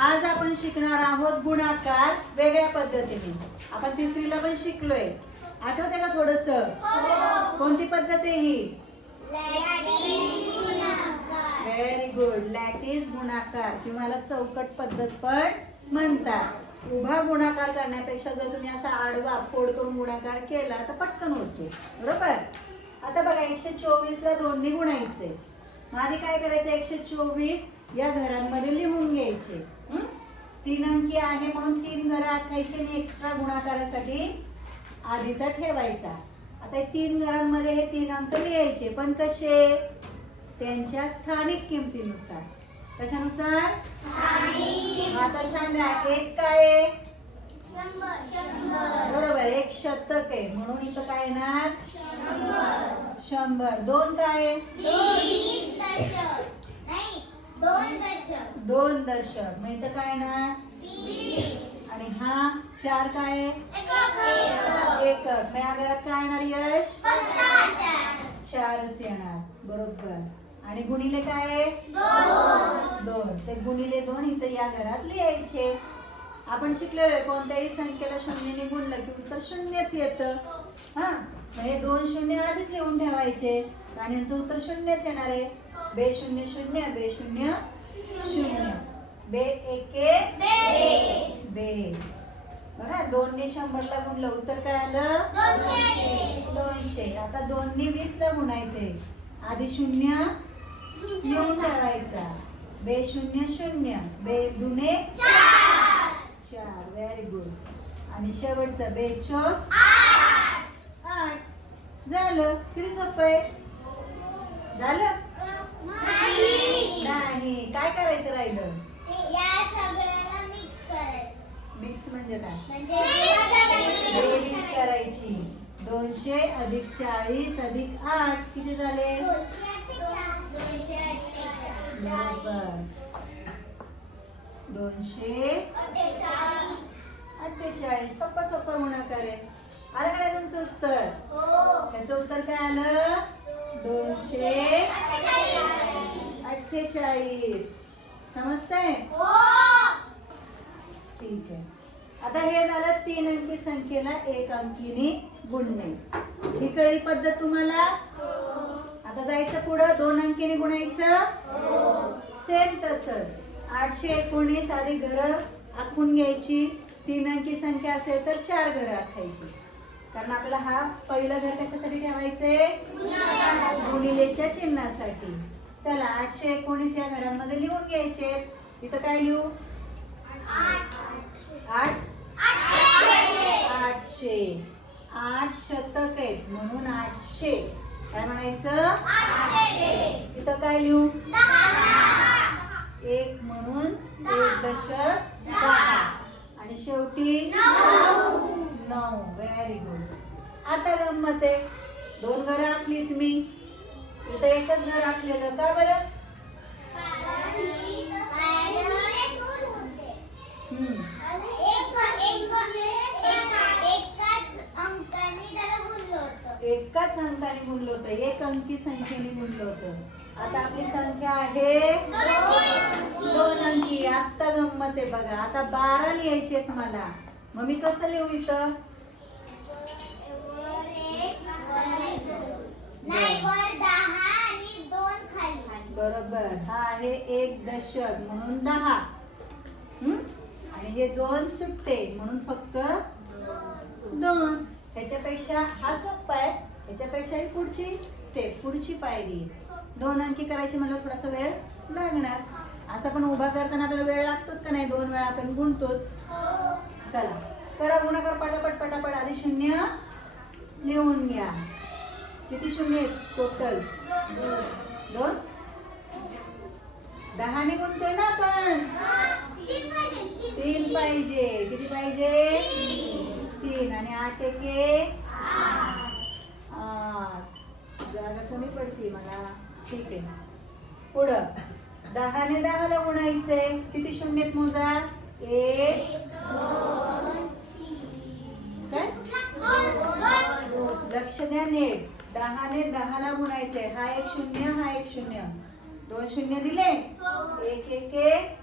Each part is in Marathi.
आज आपण शिकणार आहोत गुणाकार वेगळ्या पद्धतीने. आपण तिसरीला पण शिकलोय. आठवते का थोडस? कोणती पद्धत आहे ही? Very good. लॅटिस गुणाकार किंवा चौकट पद्धत पण म्हणतात. उभा गुणाकार करण्यापेक्षा जर तुम्ही असा आडवा फोड करून गुणाकार केला तर पटकन होतो. बरोबर. आता बघा 124 ला 2 ने गुणायचे. आधी काय करायचं? 124 या घरांमध्ये लिहून घ्यायचे. 3 अंकी आहे म्हणून 3 घरं आखायची आणि एक्स्ट्रा गुणाकारासाठी आधीचा ठेवायचा. आता 3 घरांमध्ये हे 3 अंक लिहायचे, पण कसे? त्यांच्या स्थानिक किमतीनुसार. कशानुसार? आता सांगा, एक काय? बरोबर, एक शतक आहे म्हणून इथं काय येणार? 100. 2 काय? 2 दशक. मग इथं काय येणार? आणि हा 4 काय? एकक. मग या घरात काय येणार यश? 4च येणार. बरोबर. आणि गुणिले काय? 2. ते गुणिले 2 इथं या घरात लिहायचे. आपण शिकलेलो आहे कोणत्याही संख्येला 0 ने गुणलं की उत्तर 0च येतं. हा, हे 2 शून्य आधीच लिहून ठेवायचे आणि यांचं उत्तर 0च येणार आहे. बे 0 0, बे 0 0, बे 1 बे. बघा 2 ने 100 ला गुणलं उत्तर काय आलं? 200. आता 2 ने 20 ला गुणायचे. आधी 0 लिहून ठेवायचा. बे 0 0, बे दुने 4. Very good. आणि शेवटचं बे 4 8. झालं. किती सोपं आहे? झालं? नाही. काय करायचं राहिलं? या सगळ्याला मिक्स करायचं. मिक्स म्हणजे काय? म्हणजे बेरीज करायची. 200 अधिक 40 अधिक 8 किती झाले? 248. 248. सोपं सोपं गुणाकार आहे. आलं का नाही तुमचं उत्तर? त्याचं उत्तर काय आलं? 248. समजतंय? ठीक आहे. आता हे झालं 3 अंकी संख्येला 1 अंकीने गुणणे. ही कळली पद्धत तुम्हाला? आता जायचं पुढं. 2 अंकीने गुणायचं. सेम तसंच 819 आधी घरं आखून घ्यायची. 3 अंकी संख्या असेल तर 4 घरं आखायची. कारण आपल्याला हा पहिलं घर कशासाठी ठेवायचे? गुणिलेच्या चिन्हासाठी. चला 819 या घरांमध्ये लिहून घ्यायचे. इथं काय लिहू? 800. 8 शतक आहेत म्हणून 800. काय म्हणायचं? इथं काय लिहू? 1 म्हणून 1 दशक 10. आणि शेवटी 9. Very good. आता गंमत आहे. 2 घरं आखलीत मी. इथं एकच घर आखलेलं. का बरं? एकाच अंकाने गुणलं होतं. 1 अंकी संख्येने गुणलं होतं. आता आपली संख्या आहे 2 अंकी. आता गंमत आहे बघा. आता 12 लिहायचे आहेत मला. मग मी कसं लिहू इथं? बरोबर. हा आहे 1 दशक म्हणून 10. आणि हे 2 सुट्टे म्हणून फक्त 2. ह्याच्यापेक्षा हा सोपा आहे. ह्याच्यापेक्षा ही पुढची स्टेप, पुढची पायरी. 2 अंकी करायची म्हणलं थोडासा वेळ लागणार. असं पण उभा करताना आपल्याला वेळ लागतोच का नाही? 2 वेळा आपण गुणतोच. चला करा गुणाकार पटापट पटापट. आधी 0 लिहून घ्या. किती शून्य आहेत टोटल? 2. 10 ने गुणतोय ना आपण? 3 पाहिजे. किती पाहिजे? 3. आणि 8 1 8. जागा कमी पडते मला. ठीक आहे. पुढं 10 ने 10 ला गुणायचे. किती शून्य आहेत मोजा? 1 काय? लक्ष द्या नीट. 10 ने 10 ला गुणायचे. हा 1 0, हा 1 0. 2 शून्य दिले. 1 1 1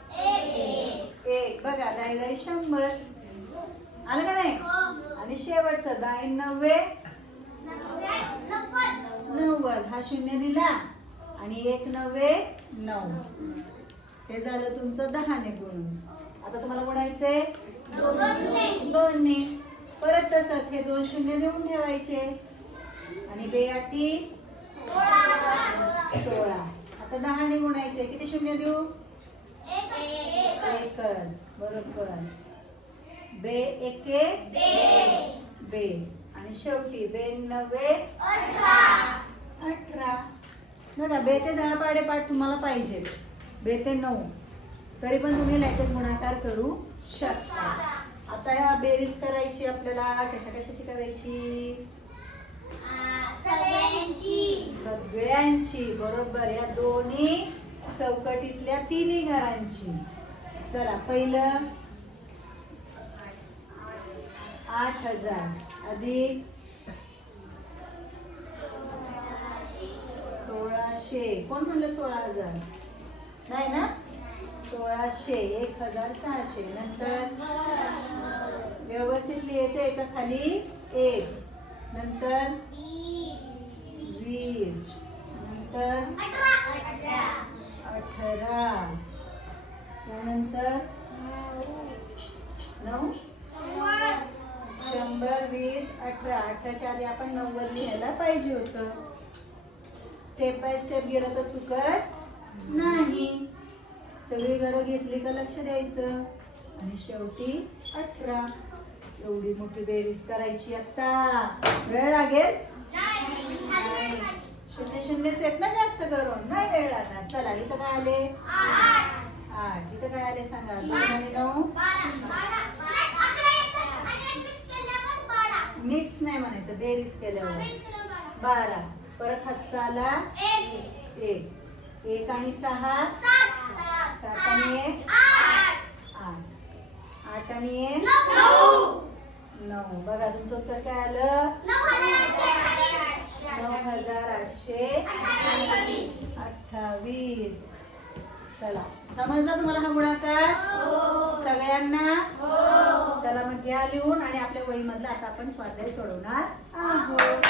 दाई 100 आलं का नाही. आणि शेवटचं 10 90 90 हा शून्य दिला आणि 1 9 9 हे झालं तुमचं 10 ने गुणून. आता तुम्हाला गुणायचंय 2 ने. परत तसंच हे 2 शून्य देऊन ठेवायचे आणि 2 आठी 16. आता 10 ने गुणायचे. किती शून्य देऊ. एकच. बरोबर. बे एके बे आणि शेवटी 2 9 18. बघा 2 ते 10 पाडेपाठ तुम्हाला पाहिजे. 2 ते 9 तरी पण तुम्ही लॅटिस गुणाकार करू शकता. आता या बेरीज करायची आपल्याला. कशाची करायची. सगळ्यांची. बरोबर. या दोन्ही चौकटीतल्या तिन्ही घरांची. चला पहिलं 8000 अधिक 1600. कोण म्हणलं 16000 नाही ना. 1600 1600. नंतर व्यवस्थित लिहायचं एका खाली 1. नंतर 20. नंतर 18. त्यानंतर 9 100 20 18. 18च्या आधी आपण 90 लिहायला पाहिजे होतं. स्टेप बाय स्टेप गेलं तर चुकत नाही. सगळी घरं घेतली का लक्ष द्यायचं. आणि शेवटी 18. एवढी मोठी बेरीज करायची. आता वेळ लागेल. शून्य शून्यच आहेत ना जास्त करून. नाही वेळ लागणार. चला इथं काय आले 8. इथं काय आले सांगा. 2 आणि 9 मिक्स नाही म्हणायचं. बेरीज केल्यावर 12. परत हातचा आला 1. 1 आणि 6 7 आणि 1 8. 8 आणि 1 9. बघा तुमचं उत्तर काय आलं. 9828. चला समजला तुम्हाला हा गुणाकार. सगळ्यांना. चला मग घ्या लिहून आणि आपल्या वहीमधला आता आपण स्वाध्याय सोडवणार आहोत.